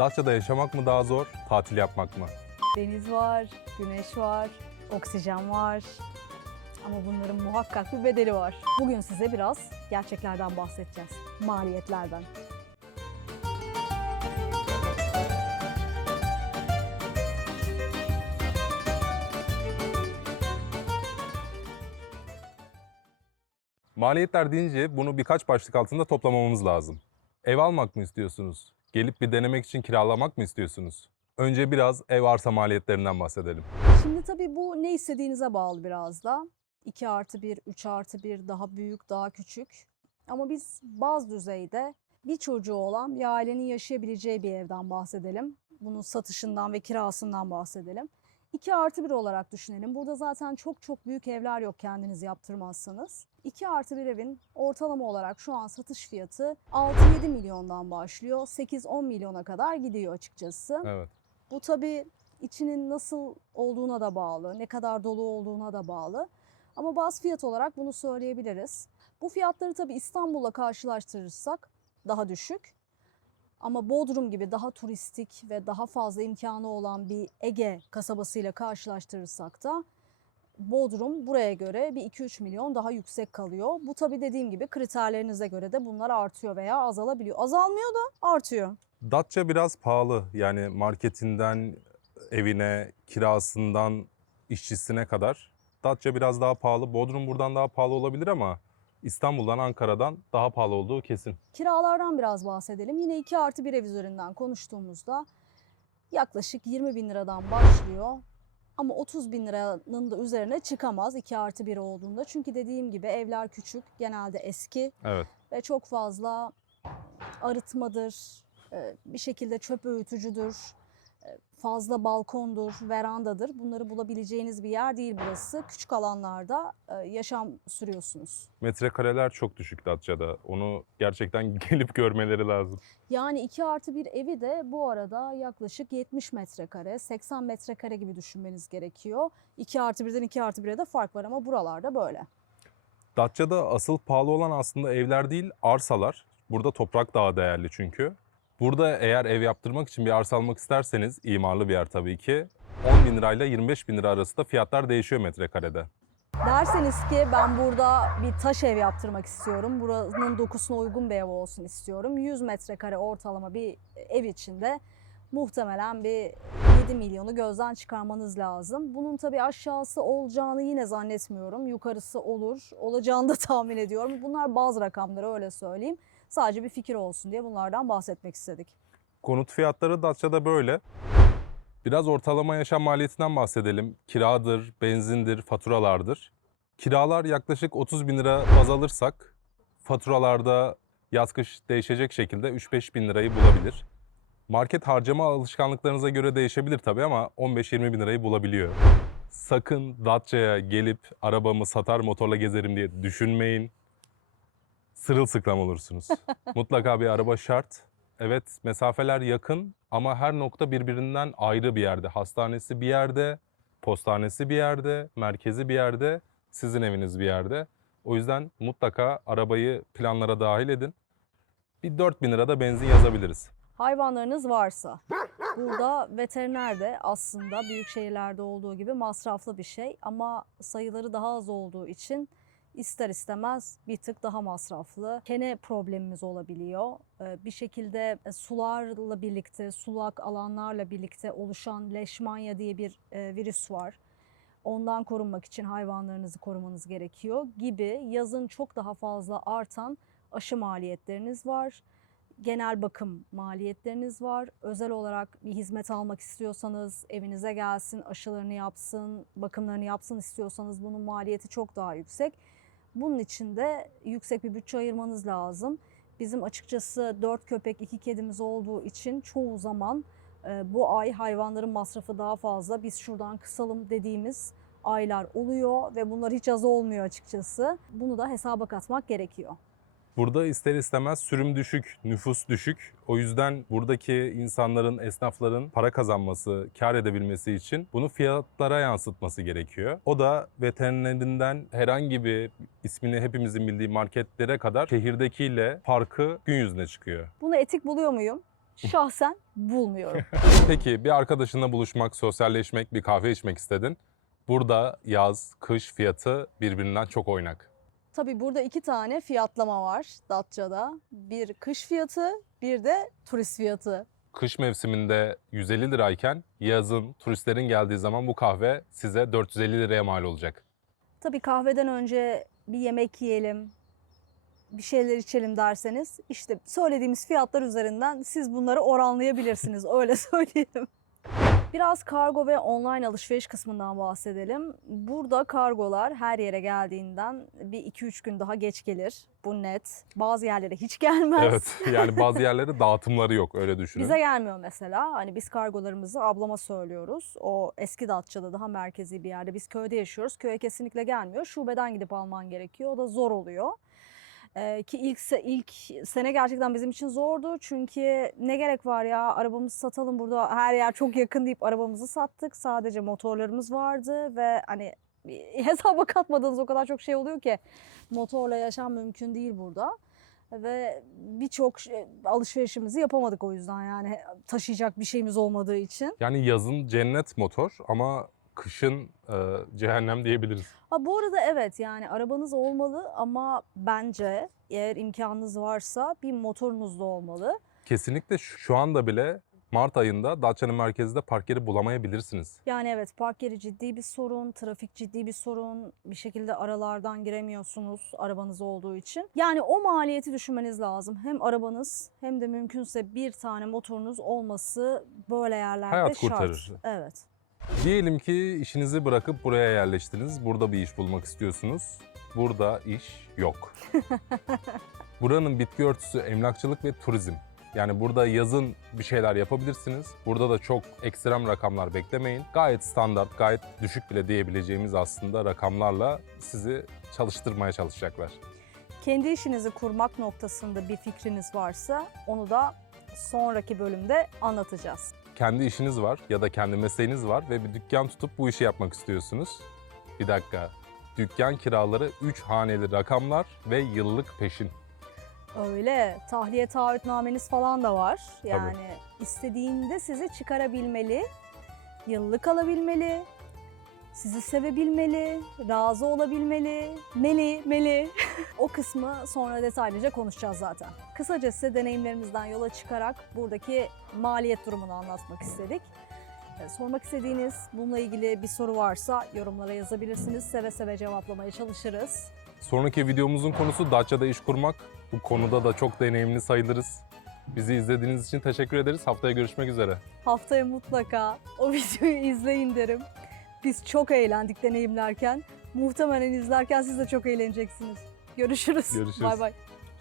Datça'da yaşamak mı daha zor, tatil yapmak mı? Deniz var, güneş var, oksijen var. Ama bunların muhakkak bir bedeli var. Bugün size biraz gerçeklerden bahsedeceğiz. Maliyetlerden. Maliyetler deyince bunu birkaç başlık altında toplamamız lazım. Ev almak mı istiyorsunuz? Gelip bir denemek için kiralamak mı istiyorsunuz? Önce biraz ev arsa maliyetlerinden bahsedelim. Şimdi tabii bu ne istediğinize bağlı biraz da. 2+1, 3+1, daha büyük, daha küçük. Ama biz baz düzeyde bir çocuğu olan bir ailenin yaşayabileceği bir evden bahsedelim. Bunun satışından ve kirasından bahsedelim. 2+1 olarak düşünelim. Burada zaten çok büyük evler yok kendiniz yaptırmazsanız. 2+1 evin ortalama olarak şu an satış fiyatı 6-7 milyondan başlıyor. 8-10 milyona kadar gidiyor açıkçası. Evet. Bu tabii içinin nasıl olduğuna da bağlı, ne kadar dolu olduğuna da bağlı. Ama baz fiyat olarak bunu söyleyebiliriz. Bu fiyatları tabii İstanbul'la karşılaştırırsak daha düşük. Ama Bodrum gibi daha turistik ve daha fazla imkanı olan bir Ege kasabasıyla karşılaştırırsak da Bodrum buraya göre bir 2-3 milyon daha yüksek kalıyor. Bu tabii dediğim gibi kriterlerinize göre de bunlar artıyor veya azalabiliyor. Azalmıyor da artıyor. Datça biraz pahalı. Yani marketinden, evine, kirasından, işçisine kadar. Datça biraz daha pahalı. Bodrum buradan daha pahalı olabilir ama İstanbul'dan, Ankara'dan daha pahalı olduğu kesin. Kiralardan biraz bahsedelim. Yine 2+1 ev üzerinden konuştuğumuzda yaklaşık 20 bin liradan başlıyor. Ama 30 bin liranın da üzerine çıkamaz 2+1 olduğunda. Çünkü dediğim gibi evler küçük, genelde eski Evet. ve çok fazla arıtmadır, bir şekilde çöp öğütücüdür, fazla balkondur, verandadır. Bunları bulabileceğiniz bir yer değil burası. Küçük alanlarda yaşam sürüyorsunuz. Metrekareler çok düşük Datça'da. Onu gerçekten gelip görmeleri lazım. Yani 2+1 evi de bu arada yaklaşık 70 metrekare, 80 metrekare gibi düşünmeniz gerekiyor. 2+1'den 2+1'e de fark var ama buralarda böyle. Datça'da asıl pahalı olan aslında evler değil, arsalar. Burada toprak daha değerli çünkü. Burada eğer ev yaptırmak için bir arsa almak isterseniz, imarlı bir yer tabii ki, 10 bin lirayla 25 bin lira arasında fiyatlar değişiyor metrekarede. Derseniz ki ben burada bir taş ev yaptırmak istiyorum, buranın dokusuna uygun bir ev olsun istiyorum. 100 metrekare ortalama bir ev içinde muhtemelen bir 7 milyonu gözden çıkarmanız lazım. Bunun tabii aşağısı olacağını yine zannetmiyorum. Yukarısı olur, olacağını da tahmin ediyorum. Bunlar bazı rakamları öyle söyleyeyim. Sadece bir fikir olsun diye bunlardan bahsetmek istedik. Konut fiyatları Datça'da böyle. Biraz ortalama yaşam maliyetinden bahsedelim. Kiradır, benzindir, faturalardır. Kiralar yaklaşık 30 bin lira baz alırsak, faturalarda yaz kış değişecek şekilde 3-5 bin lirayı bulabilir. Market harcama alışkanlıklarınıza göre değişebilir tabii ama 15-20 bin lirayı bulabiliyor. Sakın Datça'ya gelip arabamı satar motorla gezerim diye düşünmeyin. Sırılsıklam olursunuz. Mutlaka bir araba şart. Evet, mesafeler yakın ama her nokta birbirinden ayrı bir yerde. Hastanesi bir yerde, postanesi bir yerde, merkezi bir yerde, sizin eviniz bir yerde. O yüzden mutlaka arabayı planlara dahil edin. Bir 4 bin lira da benzin yazabiliriz. Hayvanlarınız varsa, burada veteriner de aslında büyük şehirlerde olduğu gibi masraflı bir şey ama sayıları daha az olduğu için ister istemez bir tık daha masraflı. Kene problemimiz olabiliyor. Bir şekilde sularla birlikte, sulak alanlarla birlikte oluşan leşmanya diye bir virüs var. Ondan korunmak için hayvanlarınızı korumanız gerekiyor gibi yazın çok daha fazla artan aşı maliyetleriniz var. Genel bakım maliyetleriniz var. Özel olarak bir hizmet almak istiyorsanız evinize gelsin, aşılarını yapsın, bakımlarını yapsın istiyorsanız bunun maliyeti çok daha yüksek. Bunun için de yüksek bir bütçe ayırmanız lazım. Bizim açıkçası 4 köpek 2 kedimiz olduğu için çoğu zaman bu ay hayvanların masrafı daha fazla. Biz şuradan kısalım dediğimiz aylar oluyor ve bunlar hiç az olmuyor açıkçası. Bunu da hesaba katmak gerekiyor. Burada ister istemez sürüm düşük, nüfus düşük. O yüzden buradaki insanların, esnafların para kazanması, kar edebilmesi için bunu fiyatlara yansıtması gerekiyor. O da veterinerinden herhangi bir ismini hepimizin bildiği marketlere kadar şehirdekiyle farkı gün yüzüne çıkıyor. Bunu etik buluyor muyum? şahsen bulmuyorum. Peki bir arkadaşınla buluşmak, sosyalleşmek, bir kahve içmek istedin. Burada yaz, kış fiyatı birbirinden çok oynak. Tabii burada 2 tane fiyatlama var Datça'da. Bir kış fiyatı, bir de turist fiyatı. Kış mevsiminde 150 lirayken yazın turistlerin geldiği zaman bu kahve size 450 liraya mal olacak. Tabii kahveden önce bir yemek yiyelim, bir şeyler içelim derseniz işte söylediğimiz fiyatlar üzerinden siz bunları oranlayabilirsiniz, öyle söyleyelim. Biraz kargo ve online alışveriş kısmından bahsedelim. Burada kargolar her yere geldiğinden bir 2-3 gün daha geç gelir. Bu net. Bazı yerlere hiç gelmez. Evet, yani bazı yerlere dağıtımları yok, öyle düşünün. Bize gelmiyor mesela. Hani biz kargolarımızı ablama söylüyoruz. O eski Datça'da daha merkezi bir yerde. Biz köyde yaşıyoruz. Köye kesinlikle gelmiyor. Şubeden gidip alman gerekiyor. O da zor oluyor. Ki ilk sene gerçekten bizim için zordu. Çünkü ne gerek var ya, arabamızı satalım, burada her yer çok yakın deyip arabamızı sattık. Sadece motorlarımız vardı ve hani hesaba katmadığınız o kadar çok şey oluyor ki motorla yaşam mümkün değil burada. Ve birçok alışverişimizi yapamadık o yüzden, yani taşıyacak bir şeyimiz olmadığı için. Yani yazın cennet motor ama kışın cehennem diyebiliriz. Ha, bu arada evet, yani arabanız olmalı ama bence eğer imkanınız varsa bir motorunuz da olmalı. Kesinlikle şu anda bile Mart ayında Datça'nın merkezinde park yeri bulamayabilirsiniz. Yani evet, park yeri ciddi bir sorun, trafik ciddi bir sorun. Bir şekilde aralardan giremiyorsunuz arabanız olduğu için. Yani o maliyeti düşünmeniz lazım. Hem arabanız hem de mümkünse bir tane motorunuz olması böyle yerlerde Hayat şart. kurtarır. Evet. Diyelim ki işinizi bırakıp buraya yerleştiniz. Burada bir iş bulmak istiyorsunuz. Burada iş yok. Buranın bitki örtüsü emlakçılık ve turizm. Yani burada yazın bir şeyler yapabilirsiniz. Burada da çok ekstrem rakamlar beklemeyin. Gayet standart, gayet düşük bile diyebileceğimiz aslında rakamlarla sizi çalıştırmaya çalışacaklar. Kendi işinizi kurmak noktasında bir fikriniz varsa onu da sonraki bölümde anlatacağız. Kendi işiniz var ya da kendi mesleğiniz var ve bir dükkan tutup bu işi yapmak istiyorsunuz. Bir dakika, dükkan kiraları 3 haneli rakamlar ve yıllık peşin. Öyle, tahliye taahhütnameniz falan da var. Yani istediğinde sizi çıkarabilmeli, yıllık alabilmeli, sizi sevebilmeli, razı olabilmeli, meli. O kısmı sonra detaylıca konuşacağız zaten. Kısaca size deneyimlerimizden yola çıkarak buradaki maliyet durumunu anlatmak istedik. Sormak istediğiniz, bununla ilgili bir soru varsa yorumlara yazabilirsiniz. Seve seve cevaplamaya çalışırız. Sonraki videomuzun konusu Datça'da iş kurmak. Bu konuda da çok deneyimli sayılırız. Bizi izlediğiniz için teşekkür ederiz. Haftaya görüşmek üzere. Haftaya mutlaka o videoyu izleyin derim. Biz çok eğlendik deneyimlerken. Muhtemelen izlerken siz de çok eğleneceksiniz. Görüşürüz. Görüşürüz. Bay bay.